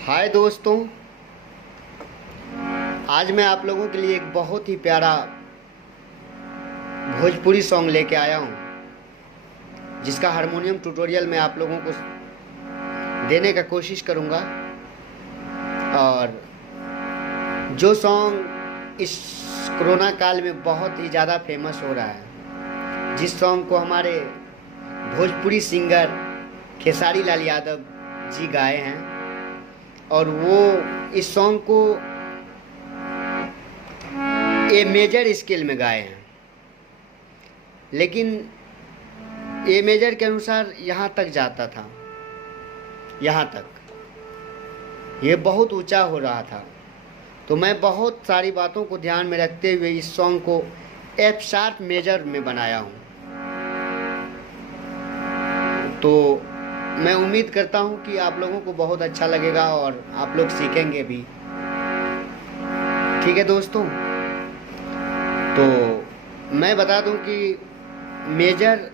हाय दोस्तों, आज मैं आप लोगों के लिए एक बहुत ही प्यारा भोजपुरी सॉन्ग लेके आया हूँ, जिसका हारमोनियम ट्यूटोरियल मैं आप लोगों को देने का कोशिश करूँगा। और जो सॉन्ग इस कोरोना काल में बहुत ही ज़्यादा फेमस हो रहा है, जिस सॉन्ग को हमारे भोजपुरी सिंगर खेसारी लाल यादव जी गाए हैं, और वो इस सॉन्ग को ए मेजर स्केल में गाए हैं, लेकिन ए मेजर के अनुसार यहाँ तक जाता था, यहाँ तक ये बहुत ऊंचा हो रहा था। तो मैं बहुत सारी बातों को ध्यान में रखते हुए इस सॉन्ग को एफ शार्प मेजर में बनाया हूँ। तो मैं उम्मीद करता हूँ कि आप लोगों को बहुत अच्छा लगेगा और आप लोग सीखेंगे भी। ठीक है दोस्तों, तो मैं बता दूं कि मेजर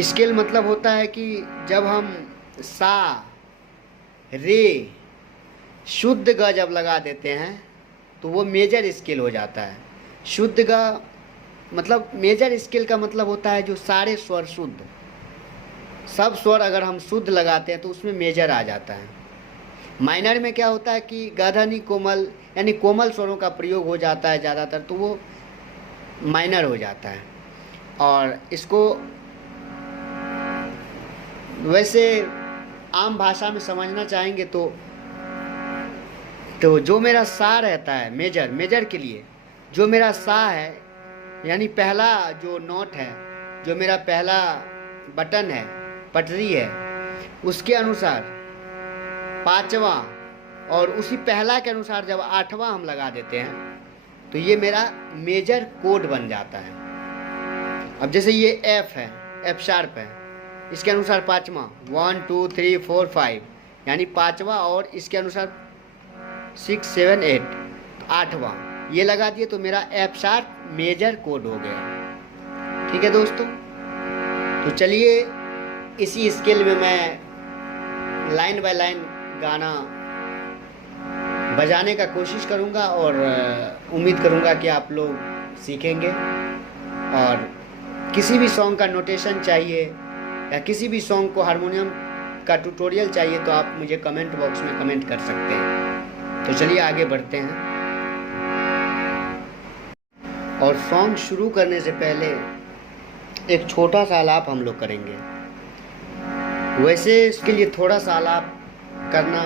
स्केल मतलब होता है कि जब हम सा रे शुद्ध ग जब लगा देते हैं तो वो मेजर स्केल हो जाता है। शुद्ध ग मतलब मेजर स्केल का मतलब होता है जो सारे स्वर शुद्ध, सब स्वर अगर हम शुद्ध लगाते हैं तो उसमें मेजर आ जाता है। माइनर में क्या होता है कि गाधानी कोमल यानी कोमल स्वरों का प्रयोग हो जाता है ज़्यादातर, तो वो माइनर हो जाता है। और इसको वैसे आम भाषा में समझना चाहेंगे तो जो मेरा सा रहता है मेजर के लिए, जो मेरा सा है यानी पहला जो नोट है, जो मेरा पहला बटन है, पटरी है, उसके अनुसार पांचवा और उसी पहला के अनुसार जब आठवां हम लगा देते हैं तो ये मेरा मेजर कोड बन जाता है। अब जैसे ये एफ है, एफ शार्प है, इसके अनुसार पांचवा 1 2 3 4 5 यानी पांचवा, और इसके अनुसार 6 7 8 आठवां ये लगा दिए तो मेरा एफ शार्प मेजर कोड हो गया। ठीक है दोस्तों, तो चलिए इसी स्केल में मैं लाइन बाय लाइन गाना बजाने का कोशिश करूंगा और उम्मीद करूंगा कि आप लोग सीखेंगे। और किसी भी सॉन्ग का नोटेशन चाहिए या किसी भी सॉन्ग को हारमोनियम का ट्यूटोरियल चाहिए तो आप मुझे कमेंट बॉक्स में कमेंट कर सकते हैं। तो चलिए आगे बढ़ते हैं। और सॉन्ग शुरू करने से पहले एक छोटा सा आलाप हम लोग करेंगे। वैसे इसके लिए थोड़ा सा आलाप करना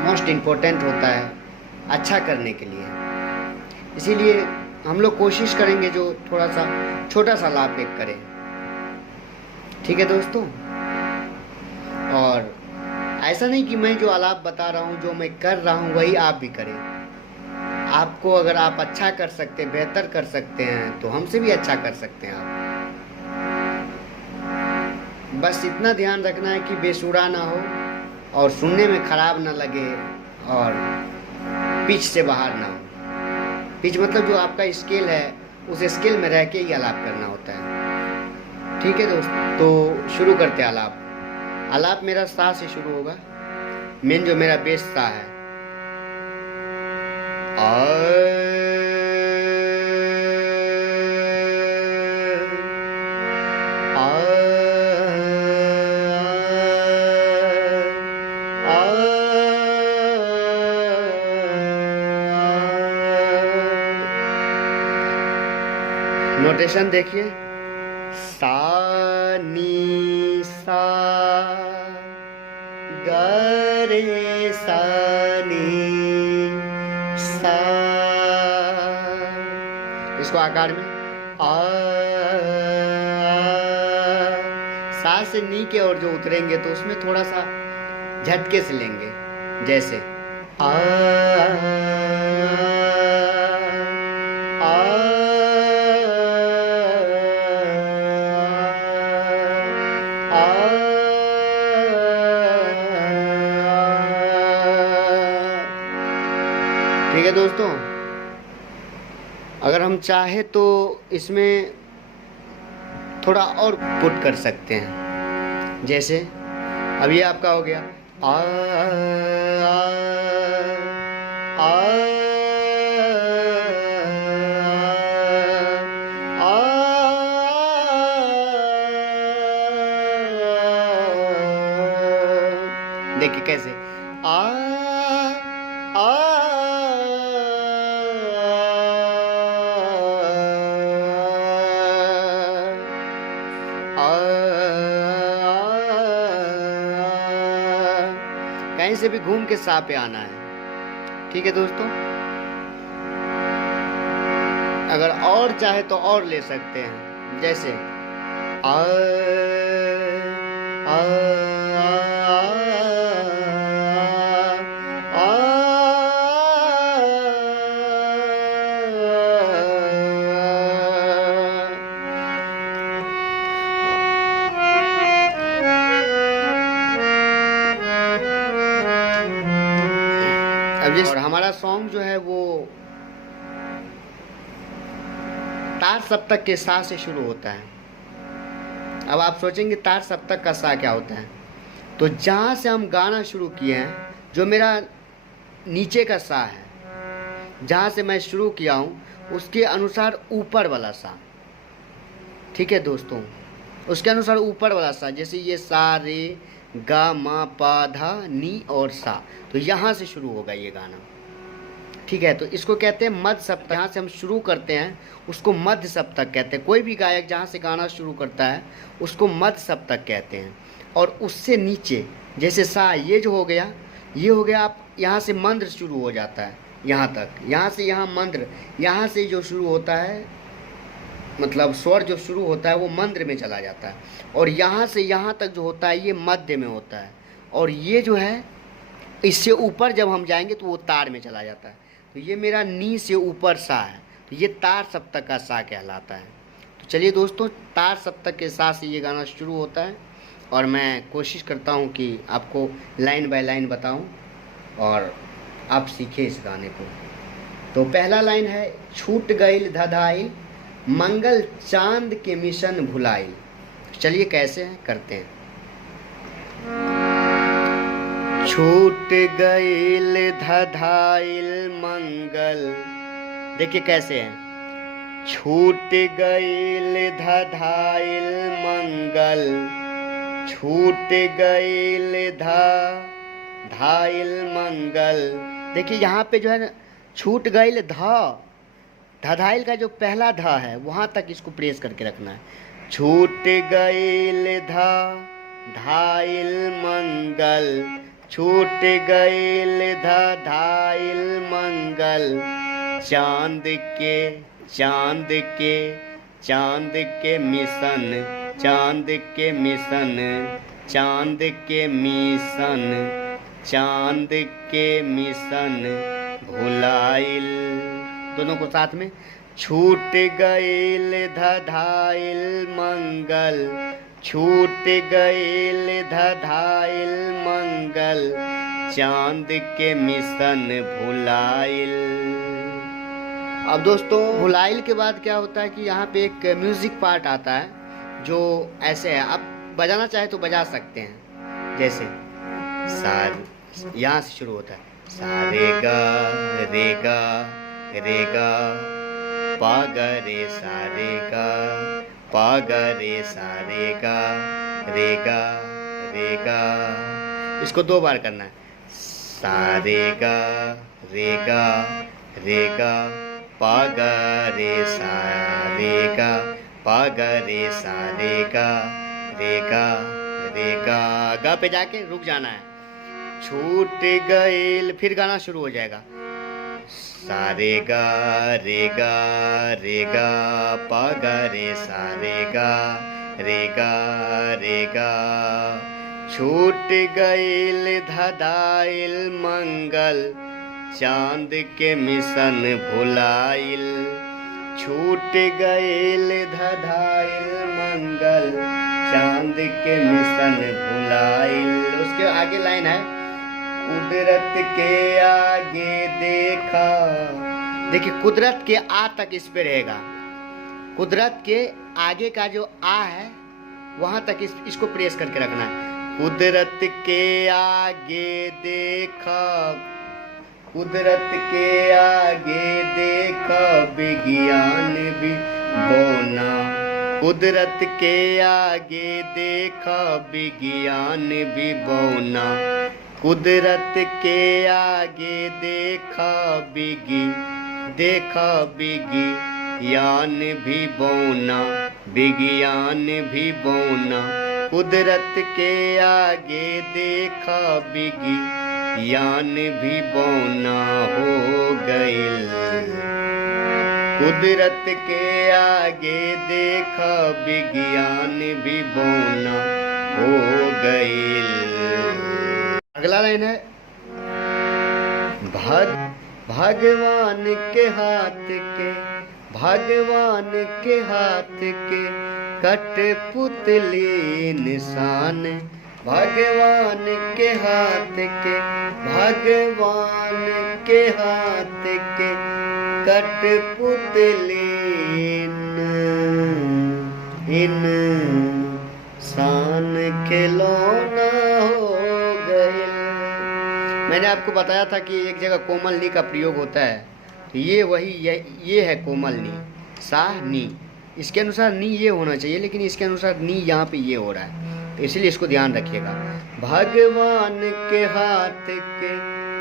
मोस्ट इम्पोर्टेंट होता है अच्छा करने के लिए, इसीलिए हम लोग कोशिश करेंगे जो थोड़ा सा छोटा सा आलाप एक करें। ठीक है दोस्तों, और ऐसा नहीं कि मैं जो आलाप बता रहा हूँ, जो मैं कर रहा हूँ वही आप भी करें। आपको अगर आप अच्छा कर सकते हैं, बेहतर कर सकते हैं तो हमसे भी अच्छा कर सकते हैं आप। बस इतना ध्यान रखना है कि बेसुरा ना हो और सुनने में ख़राब ना लगे और पिच से बाहर ना हो। पिच मतलब जो आपका स्केल है उस स्केल में रह के ही आलाप करना होता है। ठीक है दोस्तों, तो शुरू करते हैं आलाप। आलाप मेरा सा से शुरू होगा, मेन जो मेरा बेस सा है। नोटेशन देखिए, सा नी सा ग रे सा नी सा। इसको आकार में आ सा से नी के और जो उतरेंगे तो उसमें थोड़ा सा झटके से लेंगे, जैसे आ ठीक है दोस्तों, अगर हम चाहे तो इसमें थोड़ा और पुट कर सकते हैं। जैसे अब ये आपका हो गया आ आ देखिए कैसे आ आ कहीं से भी घूम के सा पे आना है। ठीक है दोस्तों, अगर और चाहे तो और ले सकते हैं, जैसे आ आ और हमारा सॉन्ग जो है वो तार सप्तक के सा से शुरू होता है। अब आप सोचेंगे तार सप्तक का सा क्या होता है, तो जहाँ से हम गाना शुरू किए हैं, जो मेरा नीचे का सा है, जहाँ से मैं शुरू किया हूँ उसके अनुसार ऊपर वाला सा। ठीक है दोस्तों, उसके अनुसार ऊपर वाला सा, जैसे ये सा रे गा मा पा धा नी और सा, तो यहाँ से शुरू होगा ये गाना। ठीक है, तो इसको कहते हैं मध्य सप्तक। यहाँ से हम शुरू करते हैं उसको मध्य सप्तक कहते हैं। कोई भी गायक जहाँ से गाना शुरू करता है उसको मध्य सप्तक कहते हैं। और उससे नीचे जैसे सा ये जो हो गया, ये हो गया, आप यहाँ से मंद्र शुरू हो जाता है यहाँ तक, यहाँ से यहाँ मंद्र, यहाँ से जो शुरू होता है मतलब स्वर जो शुरू होता है वो मंद्र में चला जाता है, और यहाँ से यहाँ तक जो होता है ये मध्य में होता है, और ये जो है इससे ऊपर जब हम जाएंगे तो वो तार में चला जाता है। तो ये मेरा नी से ऊपर सा है, तो ये तार सप्तक का सा कहलाता है। तो चलिए दोस्तों, तार सप्तक के सा से ये गाना शुरू होता है, और मैं कोशिश करता हूँ कि आपको लाइन बाय लाइन बताऊँ और आप सीखे इस गाने को। तो पहला लाइन है, छूट गईल धधाई मंगल चांद के मिशन भुलाई। चलिए कैसे हैं करते हैं। छूट गईल धधाइल मंगल, देखिए कैसे है, छूट गईल धधाइल मंगल, छूट गईल धाइल मंगल। देखिए यहाँ पे जो है ना, छूट गईल धधाइल का जो पहला ध है वहाँ तक इसको प्रेस करके रखना है। छूट गईल धाइल मंगल, छूट गईल धाइल मंगल, चांद के मिशन, चांद के मिशन, चांद के मिशन, चांद के मिशन भुलाइल। दोनों को साथ में, छूट गईल धधाइल मंगल, छूट गईल धधाइल मंगल, चांद के मिशन भुलाइल। अब दोस्तों भुलाइल के बाद क्या होता है कि यहाँ पे एक म्यूजिक पार्ट आता है जो ऐसे है, आप बजाना चाहे तो बजा सकते हैं। जैसे सार, यहाँ से शुरू होता है, सा रे गा रे गा पा गा रे सा रे गा पा गा रे सा रे गा रे गा। इसको 2 बार करना है, सा रे गा पा गा रे सा रे गा रे गा पे जाके रुक जाना है। छूट गईल, फिर गाना शुरू हो जाएगा, सा रे गा पा गा रे सा रे गा। छूट गईल धधाइल मंगल, चांद के मिशन भुलाइल। छूट गईल धधाइल मंगल, चांद के मिशन भुलाइल। उसके आगे लाइन है, कुदरत के आगे देखा। देखिए कुदरत के आ तक इस पे रहेगा, कुदरत के आगे का जो आ है वहां तक इसको प्रेस करके रखना है। कुदरत के आगे देखा, कुदरत के आगे देखा विज्ञान भी बौना। कुदरत के आगे देखा विज्ञान भी बौना। कुदरत के आगे देखा विज्ञान भी बौना, विज्ञान भी बौना। कुदरत के आगे देखा विज्ञान भी बौना हो गइल। कुदरत के आगे देखा विज्ञान भी बौना हो गइल। अगला लाइन है भगवान के हाथ के, भगवान के हाथ के कठपुतली निशान। भगवान के हाथ के, भगवान के हाथ के कठपुतली इंसान खिलौना हो गए। मैंने आपको बताया था कि एक जगह कोमल नी का प्रयोग होता है, तो ये है कोमल नी, सा नी। इसके अनुसार नी ये होना चाहिए, लेकिन इसके अनुसार नी यहाँ पे ये हो रहा है, तो इसलिए इसको ध्यान रखिएगा। भगवान के हाथ के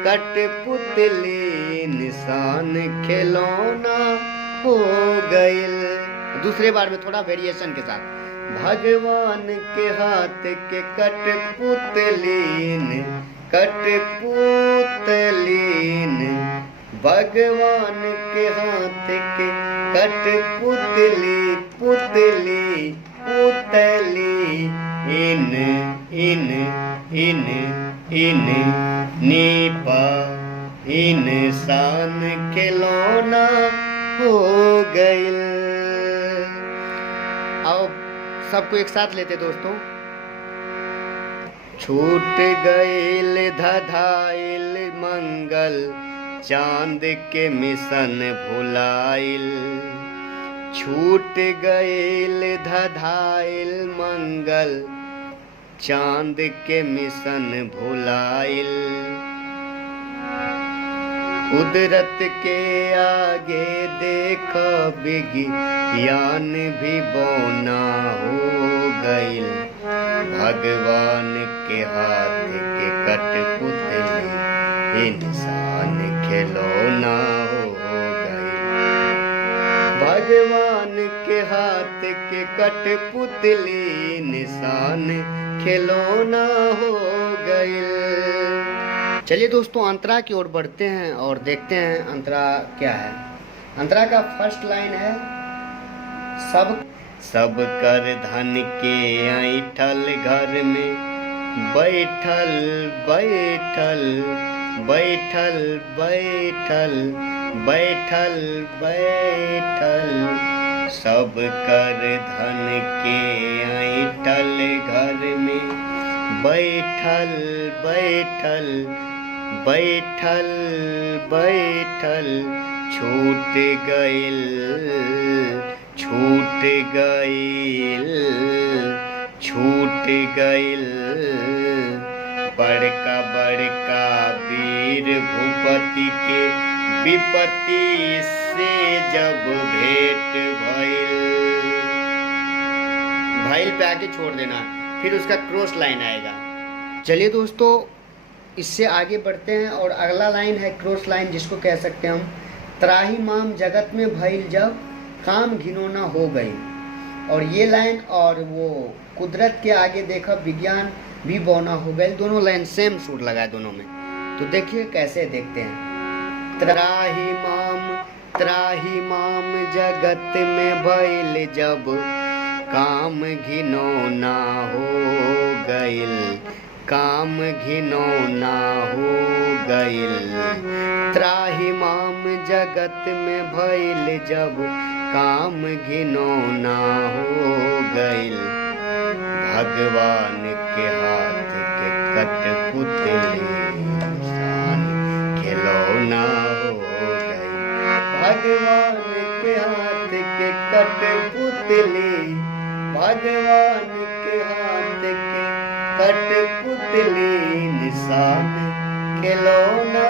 कठपुतली निशान खिलौना हो गइल। दूसरे बार में थोड़ा वेरिएशन के साथ, भगवान के हाथ के कठपुतलीन, कठपुतलीन। भगवान के हाथ के कठपुतली, पुतली पुतली इन नीपा इंसान खिलौना हो गइल। अब सबको एक साथ लेते दोस्तों। छूट गइल धधाइल मंगल, चांद के मिशन भुलाइल। छूट गइल धधाइल मंगल, चांद के मिशन भुलाइल। कुदरत के आगे देखा विज्ञान भी बौना हो गइल। भगवान के हाथ के कठपुतली इंसान खिलौना हो गइल। भगवान के हाथ के कठपुतली इंसान खिलौना हो गइल। चलिए दोस्तों, अंतरा की ओर बढ़ते हैं और देखते हैं अंतरा क्या है। अंतरा का फर्स्ट लाइन है सब कर धन के ऐठल घर में बैठल बैठल बैठल बैठल बैठल बैठल। सब कर धन के ऐठल घर में बैठल बैठल बैठल बैठल। छूट गइल छूट गइल छूट गइल। बड़का बड़का वीर भूपति के विपत्ति से जब भेंट भइल। भइल पे आके छोड़ देना, फिर उसका क्रॉस लाइन आएगा। चलिए दोस्तों, इससे आगे बढ़ते हैं और अगला लाइन है क्रॉस लाइन, जिसको कह सकते हैं हम त्राही माम जगत में भइल जब काम घिनौना हो गई। और ये लाइन और वो कुदरत के आगे देखा विज्ञान भी बौना हो गए, दोनों लाइन सेम सूर लगा है दोनों में। तो देखिए कैसे देखते हैं। त्राही माम जगत में भइल जब काम घिनौना हो गइल। काम घिनौना हो गइल। त्राही माम जगत में भइल जब काम घिनौना हो गइल। भगवान के हाथ के कठपुतली इंसान खिलौना हो गइल। भगवान के हाथ के कठपुतली, भगवान के हाथ के कठपुतली निशान खिलौना